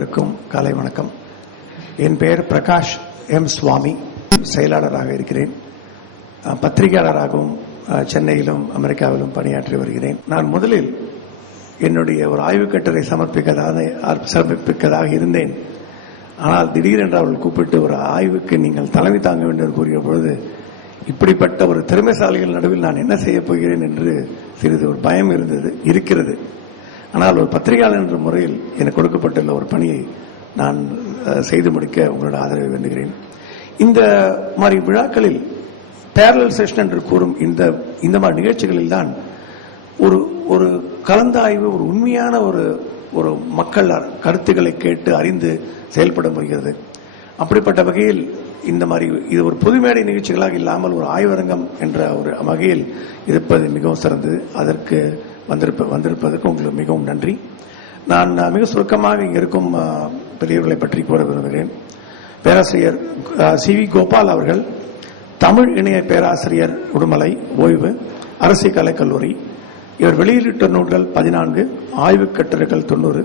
அனைவருக்கும் காலை வணக்கம். என் பெயர் பிரகாஷ் எம் சுவாமி. செயலாளராக இருக்கிறேன். பத்திரிகையாளராகவும் சென்னையிலும் அமெரிக்காவிலும் பணியாற்றி வருகிறேன். நான் முதலில் என்னுடைய ஒரு ஆய்வுக் கட்டுரை சமர்ப்பிக்கதாக இருந்தேன். ஆனால் திடீரென்று அவர்கள் கூப்பிட்டு ஒரு ஆய்வுக்கு நீங்கள் தலைமை தாங்க வேண்டும் என்று கூறிய பொழுது இப்படிப்பட்ட ஒரு திறமைசாலிகள் நடுவில் நான் என்ன செய்யப் போகிறேன் என்று சிறிது ஒரு பயம் இருக்கிறது. ஆனால் ஒரு பத்திரிகையாளர் என்ற முறையில் எனக்கு கொடுக்கப்பட்டுள்ள ஒரு பணியை நான் செய்து முடிக்க உங்களோட ஆதரவை வேண்டுகிறேன். இந்த மாதிரி விழாக்களில் பேரலல் செஷன் என்று கூறும் இந்த மாதிரி நிகழ்ச்சிகளில் தான் ஒரு கலந்தாய்வு, ஒரு உண்மையான ஒரு மக்கள் கருத்துக்களை கேட்டு அறிந்து செயல்பட முடிகிறது. அப்படிப்பட்ட வகையில் இந்த மாதிரி இது ஒரு பொதுமேடை நிகழ்ச்சிகளாக இல்லாமல் ஒரு ஆய்வரங்கம் என்ற ஒரு வகையில் இருப்பது மிகவும் சிறந்தது. அதற்கு வந்திருப்பதற்கு உங்களுக்கு மிகவும் நன்றி. நான் மிக சுருக்கமாக இங்கே இருக்கும் பெரியவர்களை பற்றி கூற விரும்புகிறேன். பேராசிரியர் சி.வி. கோபால் அவர்கள் தமிழ் இணைய பேராசிரியர், உடுமலை, ஓய்வு, அரசு கலைக்கல்லூரி. இவர் வெளியிட்ட நூல்கள் 14, ஆய்வுக் கட்டுரைகள் 90,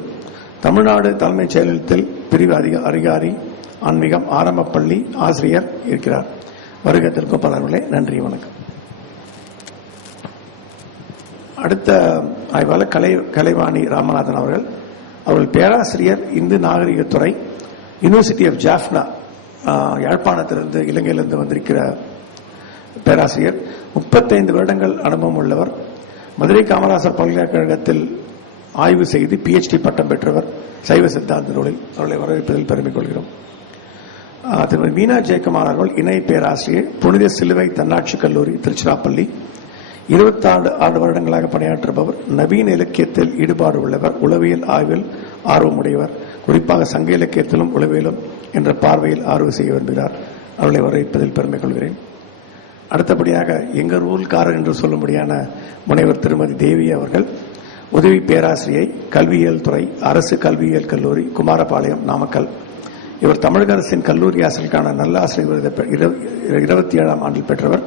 தமிழ்நாடு தலைமைச் செயலகத்தில் பிரிவு அதிகாரி, ஆன்மீகம், ஆரம்ப பள்ளி ஆசிரியர் இருக்கிறார். வருகத்தில் கோபால் அவர்களே, நன்றி, வணக்கம். அடுத்த ஆய்வாளர் கலைவாணி ராமநாதன் அவர்கள் பேராசிரியர், இந்து நாகரிகத்துறை, யூனிவர்சிட்டி ஆஃப் ஜாஃப்னா, யாழ்ப்பாணத்திலிருந்து, இலங்கையிலிருந்து வந்திருக்கிற பேராசிரியர். 35 வருடங்கள் அனுபவம் உள்ளவர். மதுரை காமராசர் பல்கலைக்கழகத்தில் ஆய்வு செய்து PhD பட்டம் பெற்றவர் சைவ சித்தாந்த நூலில். அவர்களை வரவேற்பதில் பெருமை கொள்கிறோம். திருமதி மீனா ஜெயக்குமார் அவர்கள் இணை பேராசிரியர், புனித சிலுவை தன்னாட்சி கல்லூரி, திருச்சிராப்பள்ளி. 26 வருடங்களாக பணியாற்றுபவர். நவீன இலக்கியத்தில் ஈடுபாடு உள்ளவர். உளவியல் ஆய்வில் ஆர்வமுடையவர். குறிப்பாக சங்க இலக்கியத்திலும் உளவியலும் என்ற பார்வையில் ஆய்வு செய்ய விரும்புகிறார். அவர்களை வரவேற்பதில் பெருமை கொள்கிறேன். அடுத்தபடியாக எங்கள் ஊர்காரர் என்று சொல்லும்படியான முனைவர் திருமதி தேவி அவர்கள் உதவி பேராசிரியை, கல்வியியல் துறை, அரசு கல்வியியல் கல்லூரி, குமாரபாளையம், நாமக்கல். இவர் தமிழக அரசின் கல்லூரி ஆசிரியருக்கான நல்ல ஆசிரியர் 27ஆம் ஆண்டில் பெற்றவர்.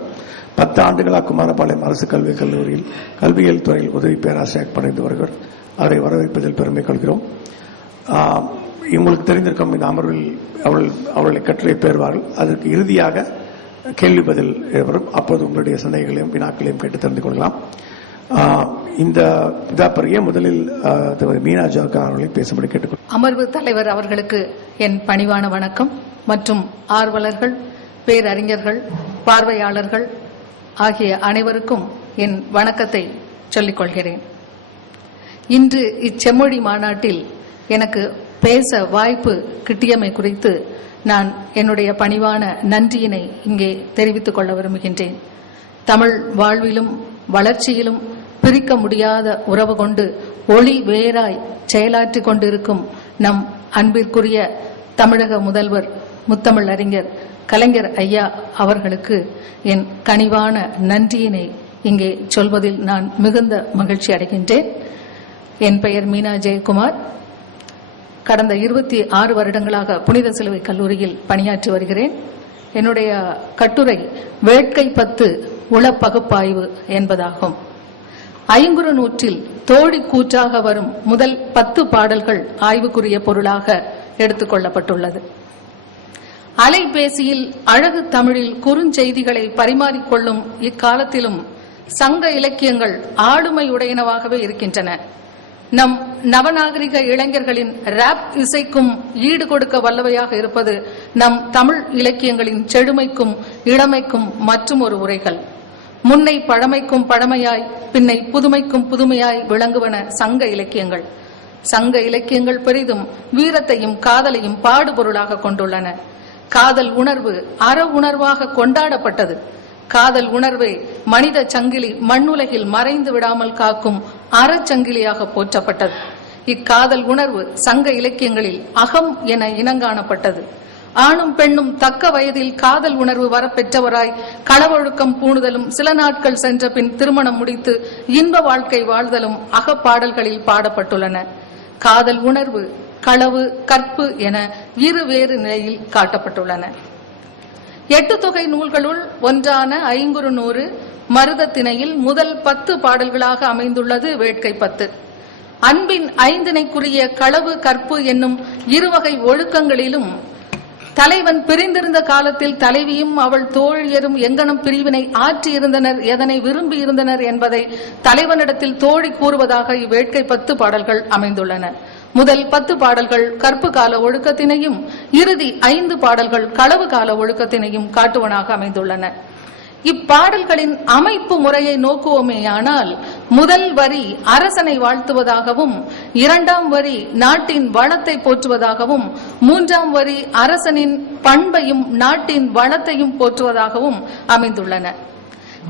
10 ஆண்டுகளாக குமாரபாளையம் அரசு கல்விக் கல்லூரியில் கல்வியியல் துறையில் உதவி பேராசிரியர் பணிந்து வருகிறார். அவரை வரவேற்பதில் பெருமை கொள்கிறோம். உங்களுக்கு தெரிந்திருக்கும் இந்த அமர்வில் அவர்களை கட்டுரை பெறுவார்கள். அதற்கு இறுதியாக கேள்வி பதில் வரும். அப்போது உங்களுடைய சந்தேகங்களையும் வினாக்களையும் கேட்டு தெரிந்து கொள்ளலாம். இந்த இதாப்பறிய முதலில் மீனா ஜோகா அவர்களை பேசும்படி கேட்டுக்கொள்கிறேன். அமர்வு தலைவர் அவர்களுக்கு என் பணிவான வணக்கம் மற்றும் ஆர்வலர்கள், பேரறிஞர்கள், பார்வையாளர்கள் ஆகிய அனைவருக்கும் என் வணக்கத்தை சொல்லிக் கொள்கிறேன். இன்று இச்செம்மொழி மாநாட்டில் எனக்கு பேச வாய்ப்பு கிட்டியமை குறித்து நான் என்னுடைய பணிவான நன்றியினை இங்கே தெரிவித்துக் கொள்ள விரும்புகின்றேன். தமிழ் வாழ்விலும் வளர்ச்சியிலும் பிரிக்க முடியாத உறவு கொண்டு ஒளி வேராய் செயலாற்றிக் கொண்டிருக்கும் நம் அன்பிற்குரிய தமிழக முதல்வர், முத்தமிழ் அறிஞர் கலைஞர் ஐயா அவர்களுக்கு என் கனிவான நன்றியினை இங்கே சொல்வதில் நான் மிகுந்த மகிழ்ச்சி அடைகின்றேன். என் பெயர் மீனா ஜெயக்குமார். கடந்த 26 வருடங்களாக புனித சிலுவை கல்லூரியில் பணியாற்றி வருகிறேன். என்னுடைய கட்டுரை வேட்கை 10 உளப்பகுப்பாய்வு என்பதாகும். ஐங்குறு நூற்றில் தோழி கூற்றாக வரும் முதல் 10 பாடல்கள் ஆய்வுக்குரிய பொருளாக எடுத்துக் கொள்ளப்பட்டுள்ளது. அலைபேசியில் அழகு தமிழில் குறுஞ்செய்திகளை பரிமாறிக்கொள்ளும் இக்காலத்திலும் சங்க இலக்கியங்கள் ஆளுமையுடையனவாகவே இருக்கின்றன. நம் நவநாகரிக இளைஞர்களின் ராப் இசைக்கும் ஈடு கொடுக்க வல்லவையாக இருப்பது நம் தமிழ் இலக்கியங்களின் செழுமைக்கும் இளமைக்கும் மற்றும் ஒரு உரைகள். முன்னை பழமைக்கும் பழமையாய், பின்னை புதுமைக்கும் புதுமையாய் விளங்குவன சங்க இலக்கியங்கள். சங்க இலக்கியங்கள் பெரிதும் வீரத்தையும் காதலையும் பாடுபொருளாக கொண்டுள்ளன. காதல் உணர்வு அற உணர்வாக கொண்டாடப்பட்டது. காதல் உணர்வே மனித சங்கிலி மண்ணுலகில் மறைந்து விடாமல் காக்கும் அறச்சங்கிலியாக போற்றப்பட்டது. இக்காதல் உணர்வு சங்க இலக்கியங்களில் அகம் என இனங்காணப்பட்டது. ஆணும் பெண்ணும் தக்க வயதில் காதல் உணர்வு வரப்பெற்றவராய் களவொழுக்கம் பூணுதலும் சில நாட்கள் சென்ற பின் திருமணம் முடித்து இன்ப வாழ்க்கை வாழ்தலும் அகப்பாடல்களில் பாடப்பட்டுள்ளன. காதல் உணர்வு, களவு, கற்பு என இரு வேறு நிலையில் காட்டப்பட்டுள்ளன. 8 தொகை நூல்களுள் ஒன்றான ஐங்குறு நூறு மருதத்திணையில் முதல் 10 பாடல்களாக அமைந்துள்ளது வேட்கை 10. அன்பின் ஐந்திணைக்குரிய களவு கற்பு என்னும் இருவகை ஒழுக்கங்களிலும் தலைவன் பிரிந்திருந்த காலத்தில் தலைவியும் அவள் தோழியரும் எங்கனம் பிரிவினை ஆற்றியிருந்தனர், எதனை விரும்பி இருந்தனர் என்பதை தலைவனிடத்தில் தோழி கூறுவதாக இவ்வேட்கை 10 பாடல்கள் அமைந்துள்ளன. முதல் 10 பாடல்கள் கற்பு கால ஒழுக்கத்தினையும் இறுதி 5 பாடல்கள் களவு கால ஒழுக்கத்தினையும் காட்டுவனாக அமைந்துள்ளன. இப்பாடல்களின் அமைப்பு முறையை நோக்குவோமேயானால், முதல் வரி அரசனை வாழ்த்துவதாகவும், 2ஆம் வரி நாட்டின் வளத்தை போற்றுவதாகவும், 3ஆம் வரி அரசனின் பண்பையும் நாட்டின் வளத்தையும் போற்றுவதாகவும் அமைந்துள்ளன.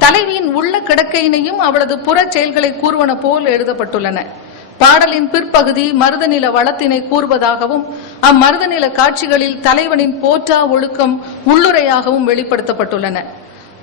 தலைவியின் உள்ள கிடக்கையினையும் அவளது புறச் செயல்களை கூறுவன போல் எழுதப்பட்டுள்ளன. பாடலின் பிற்பகுதி மருதநில வளத்தினை கூறுவதாகவும், அம்மருதநில காட்சிகளில் தலைவனின் போற்றா ஒழுக்கம் உள்ளுரையாகவும் வெளிப்படுத்தப்பட்டுள்ளன.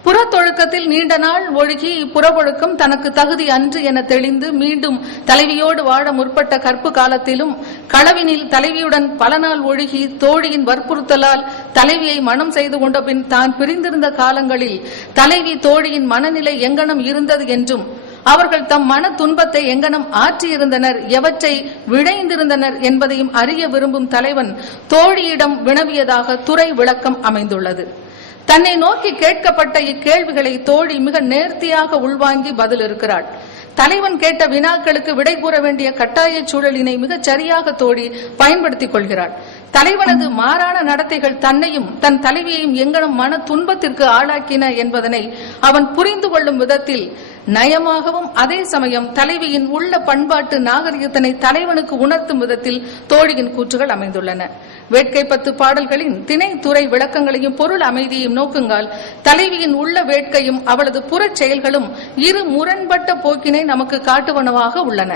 புறத்தொழுக்கத்தில் நீண்ட நாள் ஒழுகி இப்புறவொழுக்கம் தனக்கு தகுதி அன்று என தெளிந்து மீண்டும் தலைவியோடு வாழ முற்பட்ட கற்பு காலத்திலும், களவினில் தலைவியுடன் பல நாள் ஒழுகி தோழியின் வற்புறுத்தலால் தலைவியை மனம் செய்து கொண்ட பின் தான் பிரிந்திருந்த காலங்களில் தலைவி தோழியின் மனநிலை எங்கனம் இருந்தது என்றும், அவர்கள் தம் மன துன்பத்தை எங்கனம் ஆற்றியிருந்தனர், எவற்றை விழைந்திருந்தனர் என்பதையும் அறிய விரும்பும் தலைவன் தோழியிடம் வினவியதாக துறை விளக்கம் அமைந்துள்ளது. தன்னை நோக்கி கேட்கப்பட்ட இக்கேள்விகளை தோழி மிக நேர்த்தியாக உள்வாங்கி பதில் இருக்கிறாள். தலைவன் கேட்ட வினாக்களுக்கு விடை கூற வேண்டிய கட்டாய சூழலினை மிகச் சரியாக தோழி பயன்படுத்திக் கொள்கிறாள். தலைவனது மாறான நடத்தைகள் தன்னையும் தன் தலைவியையும் எங்கனும் மன துன்பத்திற்கு ஆளாக்கின என்பதனை அவன் புரிந்து கொள்ளும் விதத்தில் நயமாகவும், அதே சமயம் தலைவியின் உள்ள பண்பாட்டு நாகரிகத்தினை தலைவனுக்கு உணர்த்தும் விதத்தில் தோழியின் கூற்றுகள் அமைந்துள்ளன. வேட்கை 10 பாடல்களின் திணை துறை விளக்கங்களையும் பொருள் அமைதியையும் நோக்குங்கால், தலைவியின் உள்ள வேட்கையும் அவளது புறச் செயல்களும் இரு முரண்பட்ட போக்கினை நமக்கு காட்டுவனவாக உள்ளன.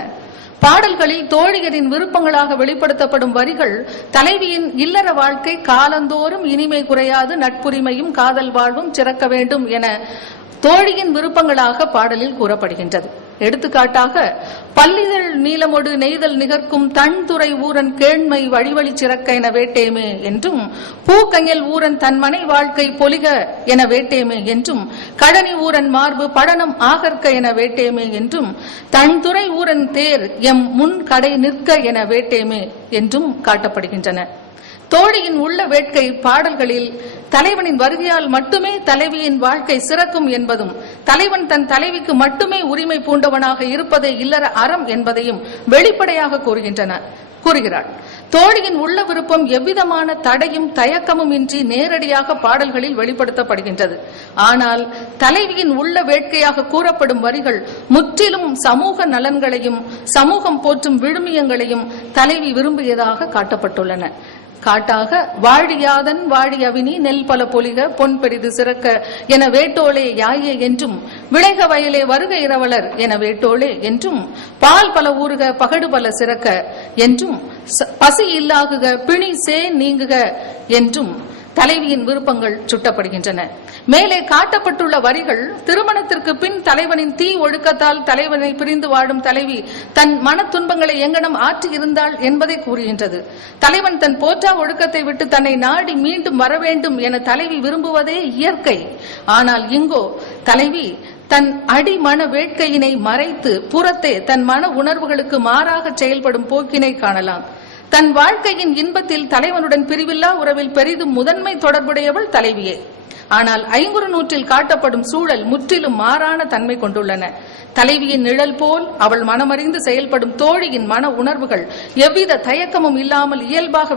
பாடல்களில் தோழியரின் விருப்பங்களாக வெளிப்படுத்தப்படும் வரிகள் தலைவியின் இல்லற வாழ்க்கை காலந்தோறும் இனிமை குறையாது நட்புரிமையும் காதல் வாழ்வும் சிறக்க வேண்டும் என தோழியின் விருப்பங்களாக பாடலில் கூறப்படுகின்றது. எடுத்துக்காட்டாக, பல்லிதழ் நீலமொடு நெய்தல் நிகர்க்கும் தன்துறை ஊரன் கேண்மை வழிவழி சிறக்க என வேட்டேமே என்றும், பூக்கஞல் ஊரன் தன் மனை வாழ்க்கை பொலிக என வேட்டேமே என்றும், கடனி ஊரன் மார்பு படனம் ஆகற்க என வேட்டேமே என்றும், தன்துறை ஊரன் தேர் எம் முன் கடை நிற்க என வேட்டேமே என்றும் காட்டப்படுகின்றன. தோழியின் உள்ள வேட்கை பாடல்களில் தலைவனின் வருகையால் மட்டுமே தலைவியின் வாழ்க்கை சிறக்கும் என்பதும், தலைவன் தன் தலைவிக்கு மட்டுமே உரிமை பூண்டவனாக இருப்பதே இல்லற அறம் என்பதையும் வெளிப்படையாக கூறுகிறாள். தோழியின் உள்ள விருப்பம் எவ்விதமான தடையும் தயக்கமும் இன்றி நேரடியாக பாடல்களில் வெளிப்படுத்தப்படுகின்றது. ஆனால் தலைவியின் உள்ள வேட்கையாக கூறப்படும் வரிகள் முற்றிலும் சமூக நலன்களையும் சமூகம் போற்றும் விழுமியங்களையும் தலைவி விரும்பியதாக காட்டப்பட்டுள்ளன. காட்டாக, வாழியாதன் வாழியவினி நெல் பல பொலிக பொன் பெரிது சிறக்க என வேட்டோளே யாயே என்றும், விளைக வயலே வருக இரவலர் என வேட்டோளே என்றும், பால் பல ஊறுக பகடு பல சிறக்க என்றும், பசி இல்லாகுக பிணி சே நீங்குக என்றும் தலைவியின் விருப்பங்கள் சுட்டப்படுகின்றன. மேலே காட்டப்பட்டுள்ள வரிகள் திருமணத்திற்கு பின் தலைவனின் தீ ஒழுக்கத்தால் தலைவனை பிரிந்து வாழும் தலைவி தன் மன துன்பங்களை எங்கனம் ஆற்றியிருந்தாள் என்பதை கூறுகின்றது. தலைவன் தன் போற்றா ஒழுக்கத்தை விட்டு தன்னை நாடி மீண்டும் வர வேண்டும் என தலைவி விரும்புவதே இயற்கை. ஆனால் இங்கோ தலைவி தன் அடிமன வேட்கையினை மறைத்து புறத்தே தன் மன உணர்வுகளுக்கு மாறாக செயல்படும் போக்கினை காணலாம். தன் வாழ்க்கையின் இன்பத்தில் தலைவனுடன் பிரிவில்லா உறவில் பெரிதும் முதன்மை தொடர்புடையவள் தலைவியே. ஆனால் 5 நூற்றில் காட்டப்படும் சூழல் முற்றிலும் மாறான தன்மை கொண்டுள்ளன. தலைவியின் நிழல் போல் அவள் மனமறிந்து செயல்படும் தோழியின் மன உணர்வுகள் எவ்வித தயக்கமும் இல்லாமல் இயல்பாக